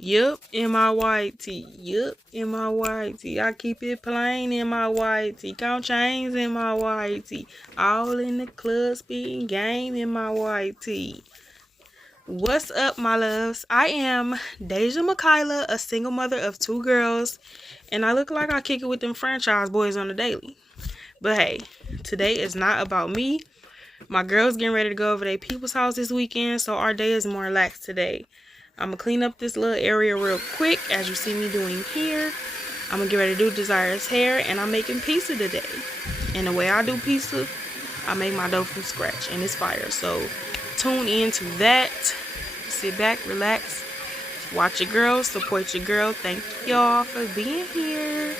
Yup, in my white tee. Yup, in my white tee. I keep it plain in my white tee. Count chains in my white tee. All in the club, speeding game in my white tee. What's up, my loves? I am Deja Michaela, a single mother of 2 girls, and I look like I kick it with them franchise boys on the daily. But hey, today is not about me. My girls getting ready to go over their people's house this weekend, so our day is more relaxed today. I'm going to clean up this little area real quick, as you see me doing here. I'm going to get ready to do Desir's hair, and I'm making pizza today. And the way I do pizza, I make my dough from scratch, and it's fire. So tune into that. Sit back, relax, watch your girl, support your girl. Thank y'all for being here.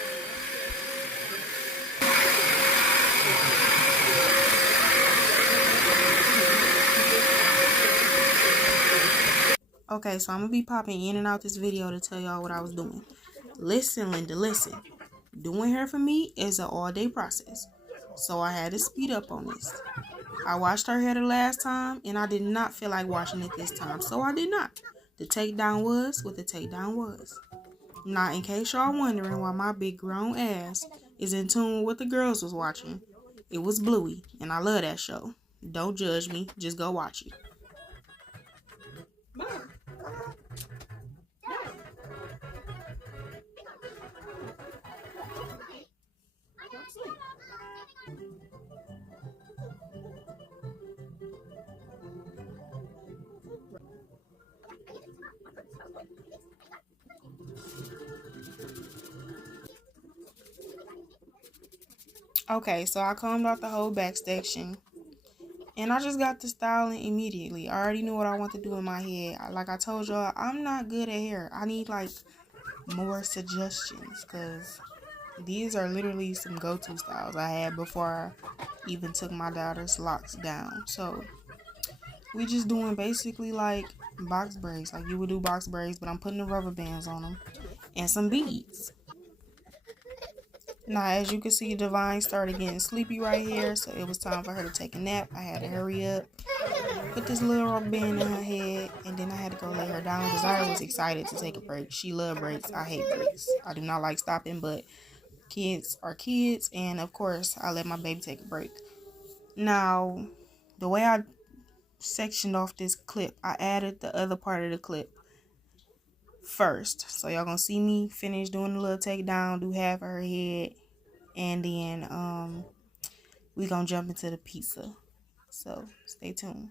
Okay, so I'm going to be popping in and out this video to tell y'all what I was doing. Listen, Linda, listen. Doing hair for me is an all-day process. So I had to speed up on this. I washed her hair the last time, and I did not feel like washing it this time. So I did not. The takedown was what the takedown was. Now, in case y'all wondering why my big grown ass is in tune with what the girls was watching, it was Bluey, and I love that show. Don't judge me. Just go watch it. Okay, so I combed out the whole back section, and I just got to styling immediately. I already knew what I want to do in my head. Like I told y'all, I'm not good at hair. I need like more suggestions, because these are literally some go-to styles I had before I even took my daughter's locks down. So we just doing basically like box braids, like you would do box braids, but I'm putting the rubber bands on them and some beads. Now, as you can see, Divine started getting sleepy right here, so it was time for her to take a nap. I had to hurry up, put this little rubber band in her head, and then I had to go lay her down. Desire was excited to take a break. She loved breaks. I hate breaks. I do not like stopping, but kids are kids, and of course, I let my baby take a break. Now, the way I sectioned off this clip, I added the other part of the clip first. So y'all gonna see me finish doing the little takedown, do half of her head, and then we gonna jump into the pizza. So stay tuned.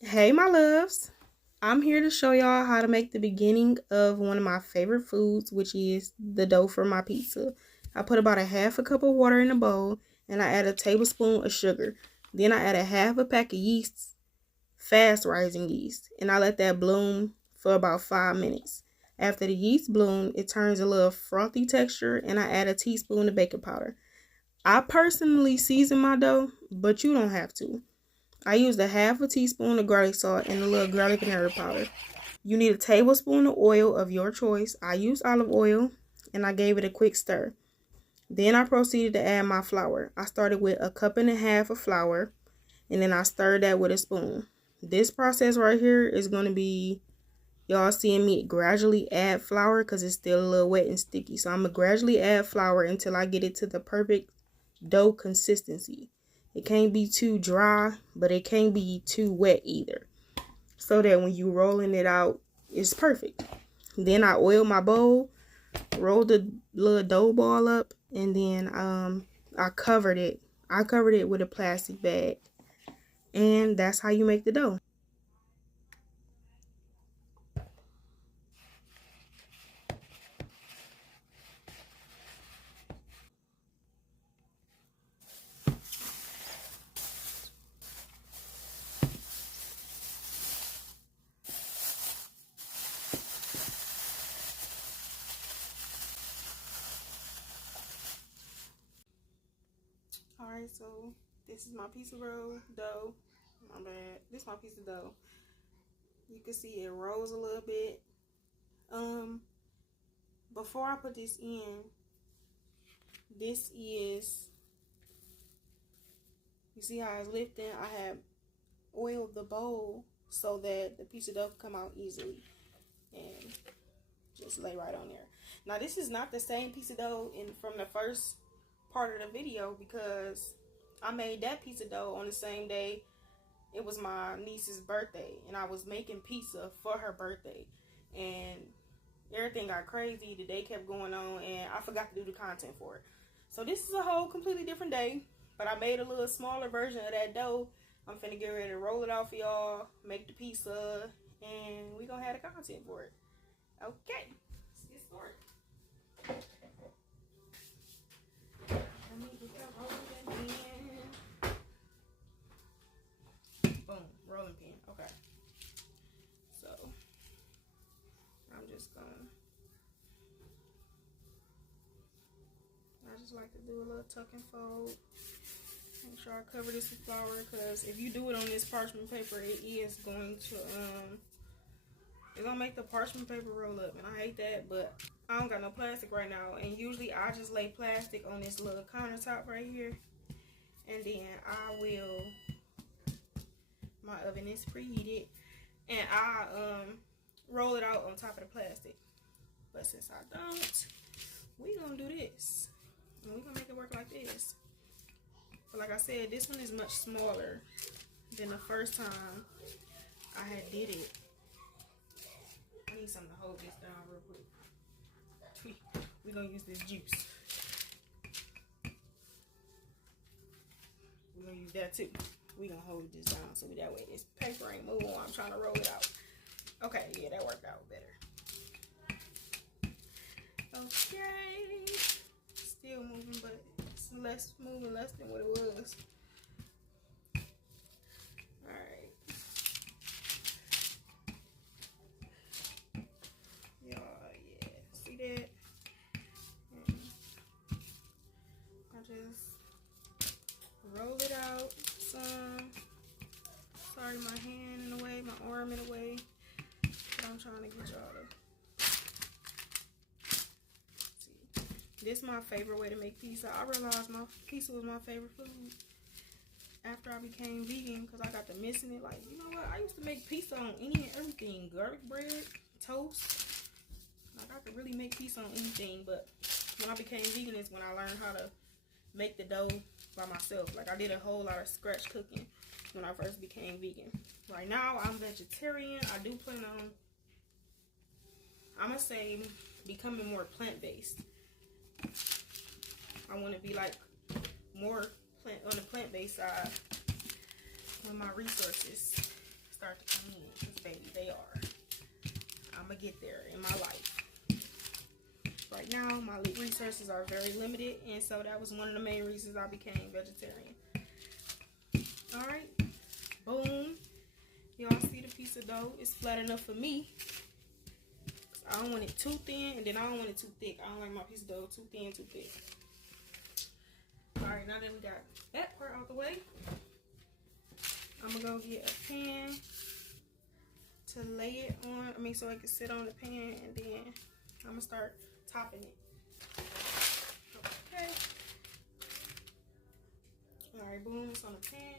Hey, my loves. I'm here to show y'all how to make the beginning of one of my favorite foods, which is the dough for my pizza. I put about a half a cup of water in a bowl, and I add a tablespoon of sugar. Then I add a half a pack of yeast, fast rising yeast, and I let that bloom for about 5 minutes. After the yeast bloom, it turns a little frothy texture, and I add a teaspoon of baking powder. I personally season my dough, but you don't have to. I used a half a teaspoon of garlic salt and a little garlic and herb powder. You need a tablespoon of oil of your choice. I used olive oil, and I gave it a quick stir. Then I proceeded to add my flour. I started with 1.5 cups of flour, and then I stirred that with a spoon. This process right here is going to be y'all seeing me gradually add flour because it's still a little wet and sticky. So I'm going to gradually add flour until I get it to the perfect dough consistency. It can't be too dry, but it can't be too wet either. So that when you rolling it out, it's perfect. Then I oil my bowl, roll the little dough ball up, and then I covered it. I covered it with a plastic bag. And that's how you make the dough. Alright, so this is my piece of dough. My bad. This is my piece of dough. You can see it rolls a little bit. Before I put this in, this is, you see how it's lifting? I have oiled the bowl so that the piece of dough can come out easily. And just lay right on there. Now this is not the same piece of dough from the first part of the video, because I made that piece of dough on the same day it was my niece's birthday, and I was making pizza for her birthday, and everything got crazy. The day kept going on, and I forgot to do the content for it. So this is a whole completely different day, but I made a little smaller version of that dough. I'm finna get ready to roll it out for y'all, make the pizza, and we gonna have the content for it. Okay, let's get started. Let me get that rolling pin. Boom, rolling pin. Okay. So I'm just gonna. I just like to do a little tuck and fold. Make sure I cover this with flour, because if you do it on this parchment paper, it is going to it's gonna make the parchment paper roll up, and I hate that, but I don't got no plastic right now, and usually I just lay plastic on this little countertop right here, and then I will, my oven is preheated, and I roll it out on top of the plastic. But since I don't, we gonna do this, and we gonna make it work like this. But like I said, this one is much smaller than the first time I had did it. I need something to hold this down real quick. We're gonna use this juice. We're gonna use that too. We're gonna hold this down so that way this paper ain't moving while I'm trying to roll it out. Okay, yeah, that worked out better. Okay. Still moving, but it's less than what it was. Alright. Yeah, see that? I just roll it out some. Sorry, my hand in the way, my arm in the way. But I'm trying to get y'all to see. This is my favorite way to make pizza. I realized my pizza was my favorite food after I became vegan, because I got to missing it. Like, you know what? I used to make pizza on any and everything. Garlic bread, toast. Like, I could really make pizza on anything, but when I became vegan is when I learned how to make the dough by myself. Like, I did a whole lot of scratch cooking when I first became vegan. Right now, I'm vegetarian. I do plan on, I'm gonna say, becoming more plant-based. I want to be like more on the plant-based side when my resources start to come in, because baby, they are. I'm gonna get there in my life. Right now, my resources are very limited, and so that was one of the main reasons I became vegetarian. Alright, boom. Y'all see the piece of dough? It's flat enough for me. I don't want it too thin, and then I don't want it too thick. I don't like my piece of dough too thin, too thick. Alright, now that we got that part out the way, I'm gonna go get a pan to lay it on. I mean, so it can sit on the pan, and then I'm gonna start topping it. Okay. Alright, boom, it's on the pan.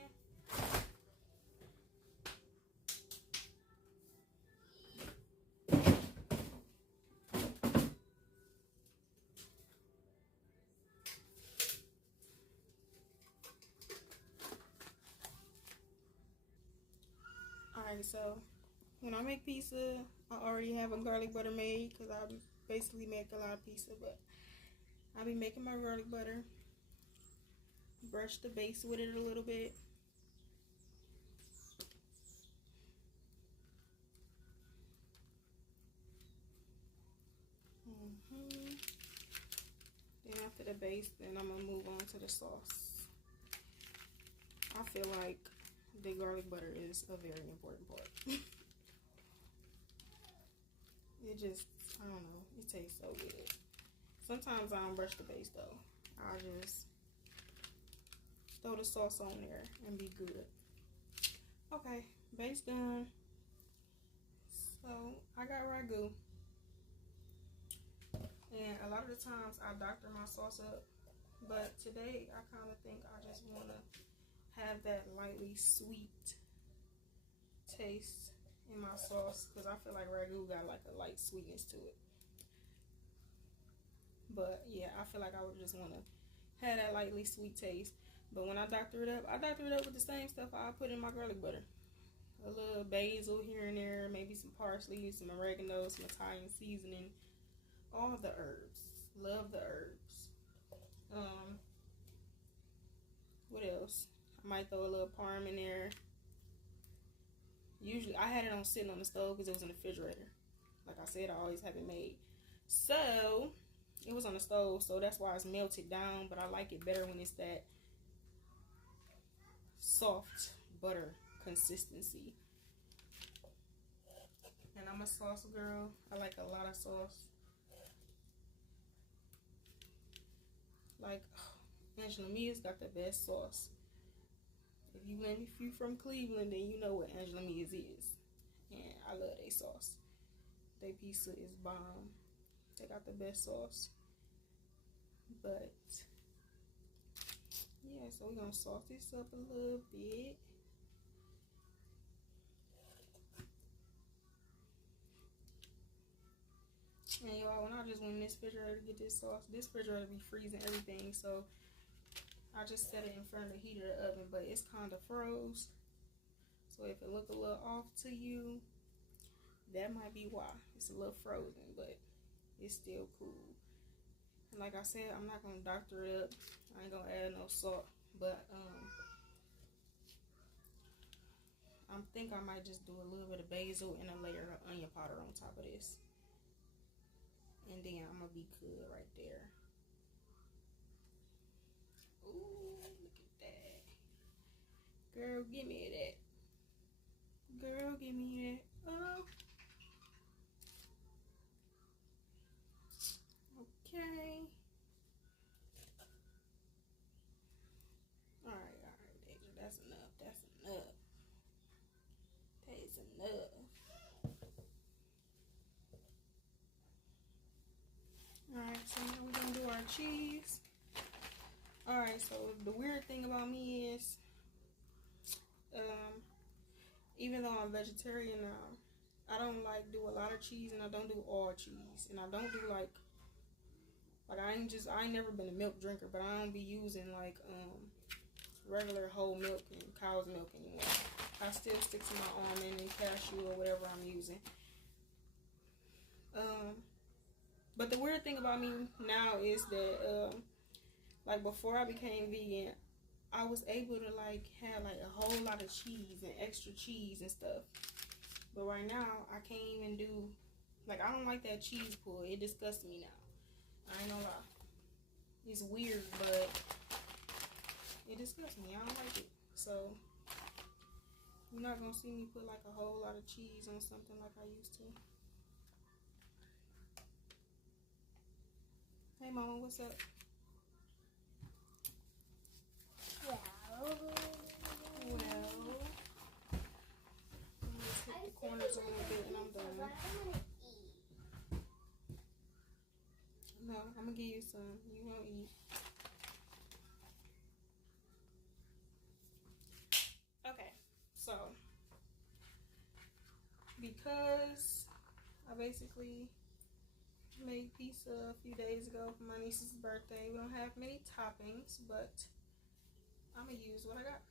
Alright, so when I make pizza, I already have a garlic butter made because I basically make a lot of pizza, but I'll be making my garlic butter. Brush the base with it a little bit. Then after the base, then I'm gonna move on to the sauce. I feel like the garlic butter is a very important part. It just, I don't know, it tastes so good. Sometimes I don't brush the base though. I'll just throw the sauce on there and be good. Okay, base done. So I got ragu. And a lot of the times I doctor my sauce up. But today I kind of think I just want to have that lightly sweet taste in my sauce. Because I feel like ragu got like a light sweetness to it. But yeah, I feel like I would just want to have that lightly sweet taste. But when I doctor it up with the same stuff I put in my garlic butter. A little basil here and there, maybe some parsley, some oregano, some Italian seasoning. All the herbs. Love the herbs. What else? I might throw a little parm in there. Usually, I had it on sitting on the stove because it was in the refrigerator. Like I said, I always have it made. So, it was on the stove, so that's why it's melted down. But I like it better when it's that soft butter consistency. And I'm a sauce girl. I like a lot of sauce. Like, Angela Mia's got the best sauce. If you from Cleveland, then you know what Angela Mia's is. And I love their sauce. Their pizza is bomb. They got the best sauce. But yeah, so we're gonna sauce this up a little bit. And y'all, when I just went in this refrigerator to get this sauce, this refrigerator be freezing everything, so I just set it in front of the heater of the oven, but it's kind of froze. So if it look a little off to you, that might be why. It's a little frozen, but it's still cool. And like I said, I'm not gonna doctor it up. I ain't gonna add no salt, but I think I might just do a little bit of basil and a layer of onion powder on top of this. And then I'm gonna be good right there. Ooh, look at that. Girl, give me that. Girl, give me that. Oh. Okay. Alright, Deja. That's enough. That's enough. That is enough. Alright, so now we're gonna do our cheese. Alright, so the weird thing about me is even though I'm vegetarian now, I don't like do a lot of cheese, and I don't do all cheese, and I don't do like I ain't never been a milk drinker, but I don't be using like regular whole milk and cow's milk anymore. I still stick to my almond and cashew or whatever I'm using. But the weird thing about me now is that like before I became vegan, I was able to like have like a whole lot of cheese and extra cheese and stuff. But right now I can't even do, like, I don't like that cheese pull. It disgusts me now. I ain't gonna lie. It's weird, but it disgusts me. I don't like it. So you're not gonna see me put like a whole lot of cheese on something like I used to. Hey mama, what's up? Well, I'm just hit the corners a little bit and I'm done. No, I'm gonna give you some. You won't eat. because I basically made pizza a few days ago for my niece's birthday. We don't have many toppings, but I'm gonna use what I got.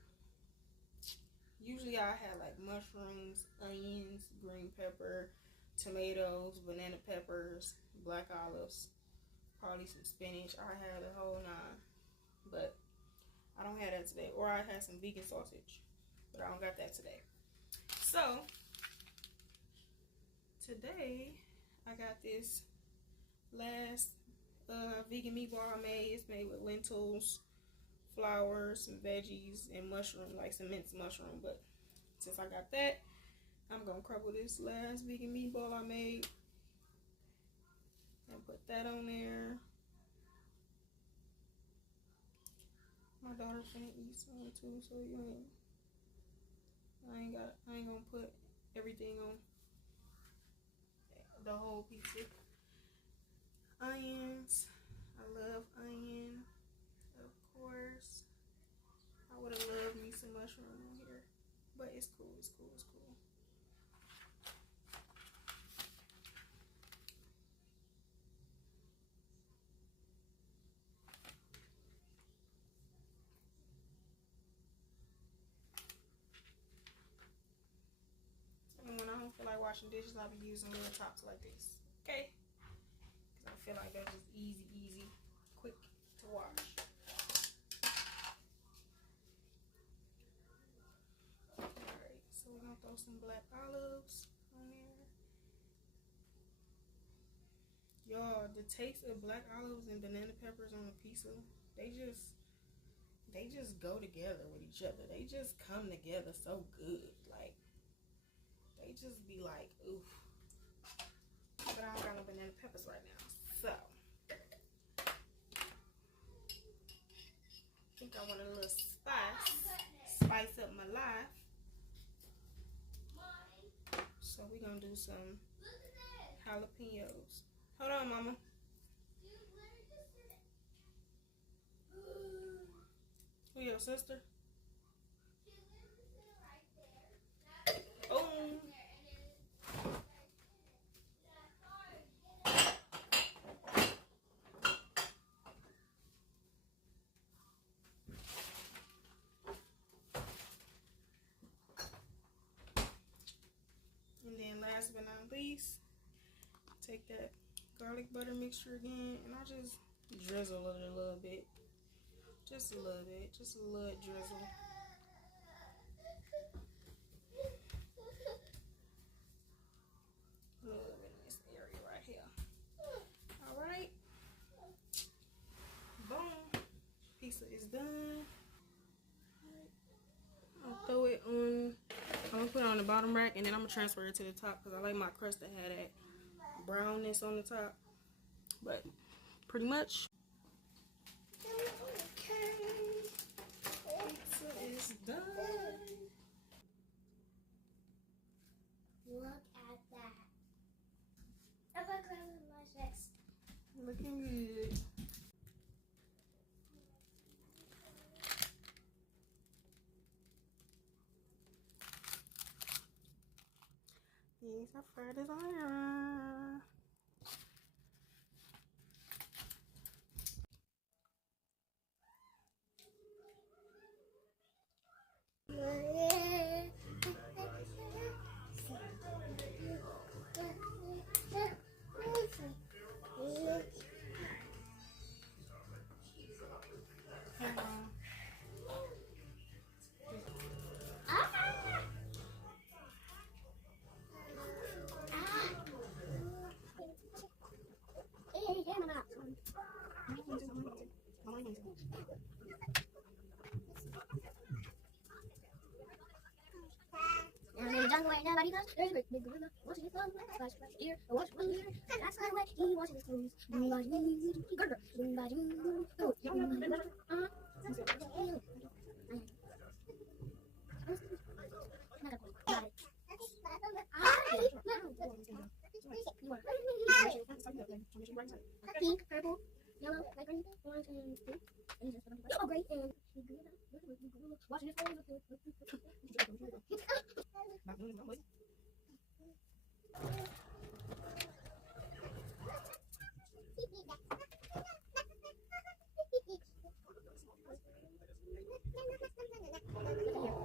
Usually I have like mushrooms, onions, green pepper, tomatoes, banana peppers, black olives, probably some spinach. I have the whole nine, but I don't have that today. Or I had some vegan sausage, but I don't got that today. So today I got this last vegan meatball I made. It's made with lentils, flour, some veggies, and mushroom, like some minced mushroom. But since I got that, I'm gonna crumble this last vegan meatball I made and put that on there. My daughter finna eat some too, so I ain't gonna put everything on the whole pizza. Onions, I love onion, of course. I would have loved me some mushroom on here, but it's cool, it's cool, it's cool. And when I don't feel like washing dishes, I'll be using little tops like this, okay? Because I feel like that's just easy, quick to wash. Alright, so we're gonna throw some black olives on there. Y'all, the taste of black olives and banana peppers on a pizza, they just go together with each other. They just come together so good. Like, they just be like, oof. But I don't got no banana peppers right now. So, I think I want a little spice up my life. So we're gonna do some jalapenos. Hold on, mama. Who, your sister? Oh. And then last but not least, take that garlic butter mixture again, and I just drizzle it a little bit. Just a little bit. Just a little drizzle. A little bit in this area right here. Alright. Boom. Pizza is done. I'll throw it on. I'm going to put it on the bottom rack, and then I'm going to transfer it to the top because I like my crust to have that brownness on the top. But pretty much. Okay. Pizza is done. Look at that. I'm going to close my chest. Looking good. These are for designer. And in the jungle where nobody goes, there's a great big gorilla watching his phone. Flash, flash, ear, watch one ear. That's my way, he watching his phones. Pink, purple, yellow, light green, orange, and blue. Oh, great, and watching his phone.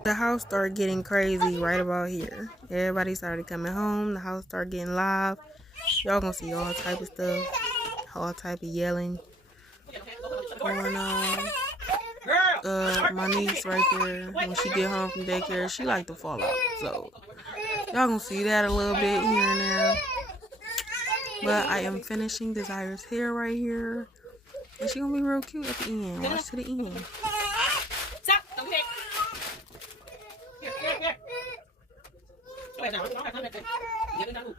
The house started getting crazy right about here. Everybody started coming home. The house started getting live. Y'all gonna see all type of stuff, all type of yelling going on. My niece right there, when she get home from daycare, she like to fall out. So y'all gonna see that a little bit here and there. But I am finishing Desire's hair right here, and she gonna be real cute at the end. Watch to the end. Stop! Don't do that. Here, here, here. Wait, no, I'm not coming. Get it down.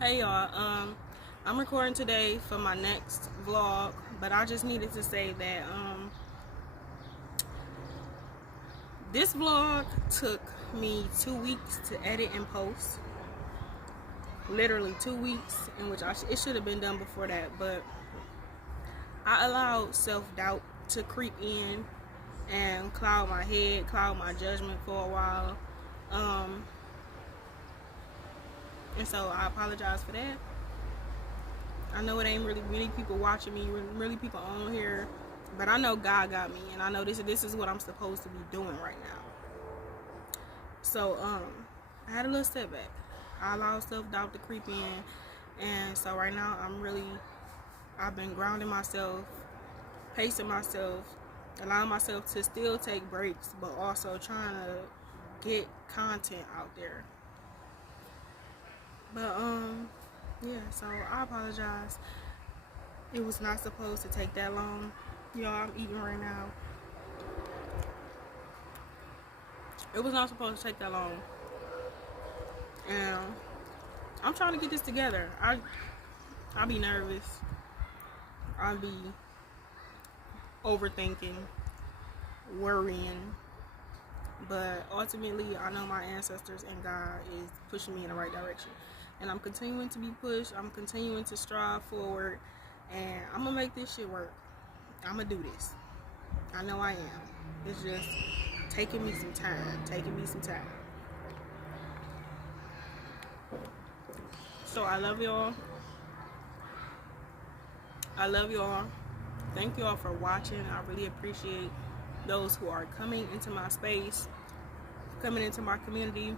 Hey y'all, I'm recording today for my next vlog, but I just needed to say that this vlog took me 2 weeks to edit and post. Literally 2 weeks, in which it should have been done before that, but I allowed self-doubt to creep in and cloud my head, cloud my judgment for a while. And so I apologize for that. I know it ain't really many people watching me, really people on here, but I know God got me, and I know this is what I'm supposed to be doing right now. So I had a little setback. I allowed self-doubt to creep in, and so right now I've been grounding myself, pacing myself, allowing myself to still take breaks, but also trying to get content out there. But yeah, so I apologize. It was not supposed to take that long. Y'all, I'm eating right now. It was not supposed to take that long. And I'm trying to get this together. I'll be nervous. I'll be overthinking, worrying. But ultimately, I know my ancestors and God is pushing me in the right direction. And I'm continuing to be pushed. I'm continuing to strive forward. And I'm going to make this shit work. I'm going to do this. I know I am. It's just taking me some time. So I love y'all. Thank y'all for watching. I really appreciate those who are coming into my space, coming into my community,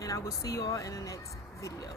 and I will see y'all in the next video.